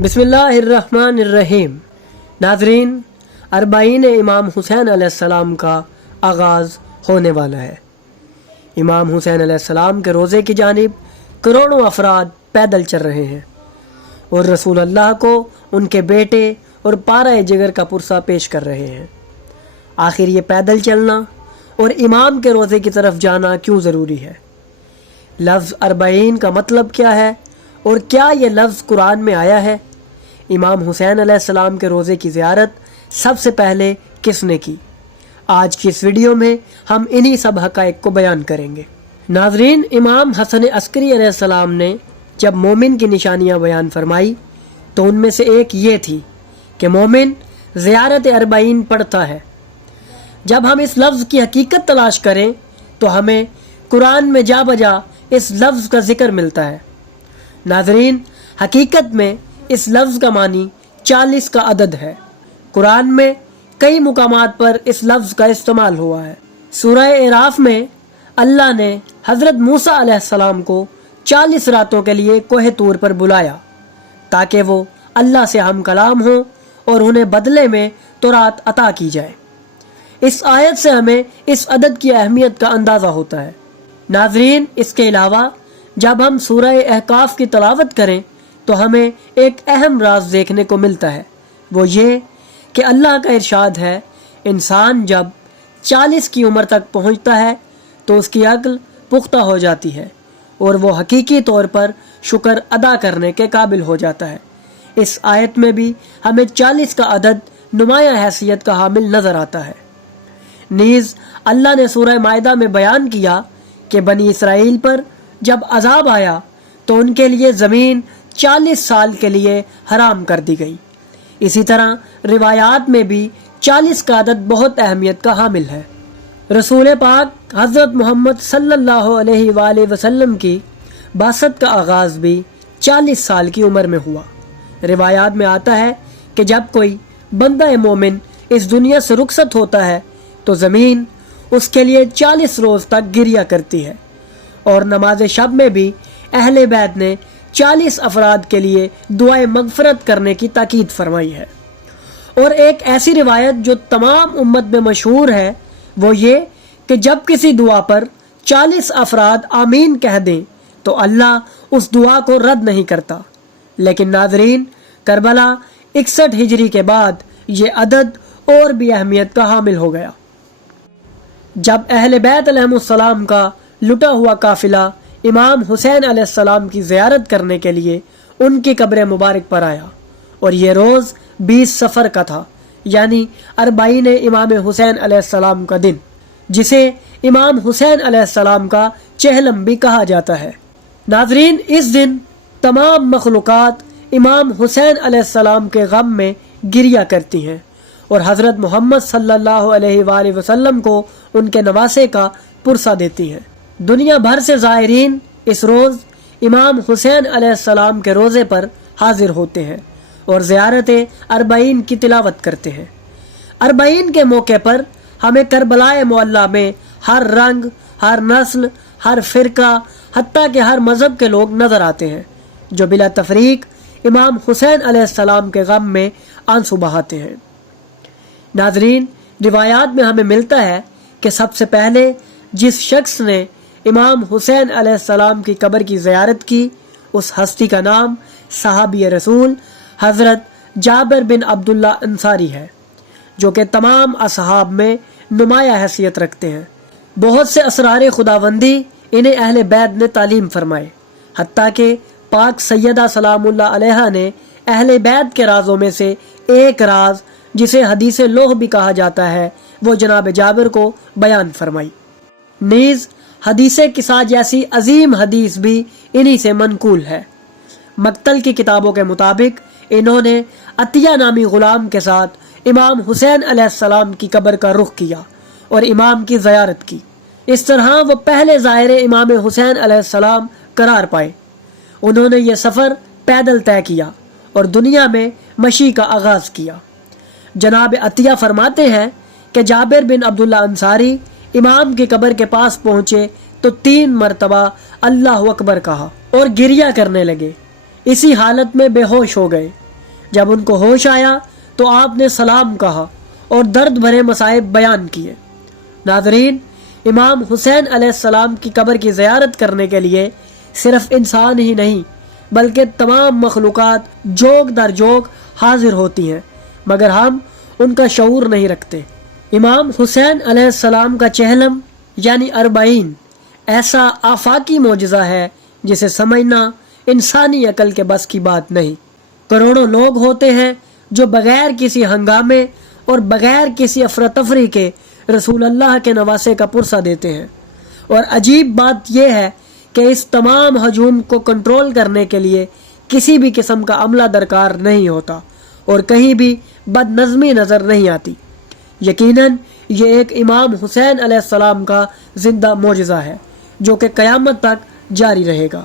بسم اللہ الرحمن الرحیم۔ ناظرین، اربعین امام حسین علیہ السلام کا آغاز ہونے والا ہے۔ امام حسین علیہ السلام کے روضے کی جانب کروڑوں افراد پیدل چل رہے ہیں اور رسول اللہ کو ان کے بیٹے اور پارہ جگر کا پرسہ پیش کر رہے ہیں۔ آخر یہ پیدل چلنا اور امام کے روضے کی طرف جانا کیوں ضروری ہے؟ لفظ اربعین کا مطلب کیا ہے اور کیا یہ لفظ قرآن میں آیا ہے؟ امام حسین علیہ السلام کے روضے کی زیارت سب سے پہلے کس نے کی؟ آج کی اس ویڈیو میں ہم انہی سب حقائق کو بیان کریں گے۔ ناظرین، امام حسن عسکری علیہ السلام نے جب مومن کی نشانیاں بیان فرمائی تو ان میں سے ایک یہ تھی کہ مومن زیارت اربعین پڑھتا ہے۔ جب ہم اس لفظ کی حقیقت تلاش کریں تو ہمیں قرآن میں جا بجا اس لفظ کا ذکر ملتا ہے۔ ناظرین، حقیقت میں اس لفظ کا معنی 40 کا عدد ہے۔ قرآن میں کئی مقامات پر اس لفظ کا استعمال ہوا ہے۔ سورہ اعراف میں اللہ نے حضرت موسیٰ علیہ السلام کو 40 راتوں کے لیے کوہ طور پر بلایا تاکہ وہ اللہ سے ہم کلام ہوں اور انہیں بدلے میں تورات عطا کی جائے۔ اس آیت سے ہمیں اس عدد کی اہمیت کا اندازہ ہوتا ہے۔ ناظرین، اس کے علاوہ جب ہم سورہ احقاف کی تلاوت کریں تو ہمیں ایک اہم راز دیکھنے کو ملتا ہے، وہ یہ کہ اللہ کا ارشاد ہے، انسان جب 40 کی عمر تک پہنچتا ہے تو اس کی عقل پختہ ہو جاتی ہے اور وہ حقیقی طور پر شکر ادا کرنے کے قابل ہو جاتا ہے۔ اس آیت میں بھی ہمیں 40 کا عدد نمایاں حیثیت کا حامل نظر آتا ہے۔ نیز اللہ نے سورہ مائدہ میں بیان کیا کہ بنی اسرائیل پر جب عذاب آیا تو ان کے لیے زمین 40 سال کے لیے حرام کر دی گئی۔ اسی طرح روایات میں بھی 40 کا عدد بہت اہمیت کا حامل ہے۔ رسول پاک حضرت محمد صلی اللہ علیہ وآلہ وسلم کی بعثت کا آغاز بھی 40 سال کی عمر میں ہوا۔ روایات میں آتا ہے کہ جب کوئی بندہ مومن اس دنیا سے رخصت ہوتا ہے تو زمین اس کے لیے 40 روز تک گریہ کرتی ہے، اور نماز شب میں بھی اہل بیت نے 40 افراد کے لیے دعائے مغفرت کرنے کی تاکید فرمائی ہے۔ اور ایک ایسی روایت جو تمام امت میں مشہور ہے وہ یہ کہ جب کسی دعا پر 40 افراد آمین کہہ دیں تو اللہ اس دعا کو رد نہیں کرتا۔ لیکن ناظرین، کربلا 61 ہجری کے بعد یہ عدد اور بھی اہمیت کا حامل ہو گیا۔ جب اہل بیت علیہ السلام کا لٹا ہوا قافلہ امام حسین علیہ السلام کی زیارت کرنے کے لیے ان کی قبر مبارک پر آیا، اور یہ روز 20 صفر کا تھا، یعنی اربعین امام حسین علیہ السلام کا دن، جسے امام حسین علیہ السلام کا چہلم بھی کہا جاتا ہے۔ ناظرین، اس دن تمام مخلوقات امام حسین علیہ السلام کے غم میں گریہ کرتی ہیں اور حضرت محمد صلی اللہ علیہ وآلہ وسلم کو ان کے نواسے کا پرسہ دیتی ہیں۔ دنیا بھر سے زائرین اس روز امام حسین علیہ السلام کے روضے پر حاضر ہوتے ہیں اور زیارت اربعین کی تلاوت کرتے ہیں۔ اربعین کے موقع پر ہمیں کربلا معلیٰ میں ہر رنگ، ہر نسل، ہر فرقہ، حتیٰ کہ ہر مذہب کے لوگ نظر آتے ہیں جو بلا تفریق امام حسین علیہ السلام کے غم میں آنسو بہاتے ہیں۔ ناظرین، روایات میں ہمیں ملتا ہے کہ سب سے پہلے جس شخص نے امام حسین علیہ السلام کی قبر کی زیارت کی اس ہستی کا نام صحابی رسول حضرت جابر بن عبداللہ انصاری ہے، جو کہ تمام اصحاب میں نمایاں حیثیت رکھتے ہیں۔ بہت سے اسرار خداوندی انہیں اہل بیت نے تعلیم فرمائے، حتیٰ کہ پاک سیدہ سلام اللہ علیہا نے اہل بیت کے رازوں میں سے ایک راز جسے حدیث لوح بھی کہا جاتا ہے وہ جناب جابر کو بیان فرمائی۔ نیز حدیث قصہ جیسی عظیم حدیث بھی انہی سے منقول ہے۔ مقتل کی کتابوں کے مطابق انہوں نے عطیہ نامی غلام کے ساتھ امام حسین علیہ السلام کی قبر کا رخ کیا اور امام کی زیارت کی۔ اس طرح وہ پہلے زائر امام حسین علیہ السلام قرار پائے۔ انہوں نے یہ سفر پیدل طے کیا اور دنیا میں مشی کا آغاز کیا۔ جناب عطیہ فرماتے ہیں کہ جابر بن عبداللہ انصاری امام کی قبر کے پاس پہنچے تو 3 مرتبہ اللہ اکبر کہا اور گریہ کرنے لگے۔ اسی حالت میں بے ہوش ہو گئے۔ جب ان کو ہوش آیا تو آپ نے سلام کہا اور درد بھرے مصائب بیان کیے۔ ناظرین، امام حسین علیہ السلام کی قبر کی زیارت کرنے کے لیے صرف انسان ہی نہیں بلکہ تمام مخلوقات جوگ در جوگ حاضر ہوتی ہیں، مگر ہم ان کا شعور نہیں رکھتے۔ امام حسین علیہ السلام کا چہلم یعنی 40 ایسا آفاقی معجزہ ہے جسے سمجھنا انسانی عقل کے بس کی بات نہیں۔ کروڑوں لوگ ہوتے ہیں جو بغیر کسی ہنگامے اور بغیر کسی افراتفری کے رسول اللہ کے نواسے کا پرسہ دیتے ہیں، اور عجیب بات یہ ہے کہ اس تمام ہجوم کو کنٹرول کرنے کے لیے کسی بھی قسم کا عملہ درکار نہیں ہوتا اور کہیں بھی بد نظمی نظر نہیں آتی۔ یقیناً یہ ایک امام حسین علیہ السلام کا زندہ معجزہ ہے جو کہ قیامت تک جاری رہے گا۔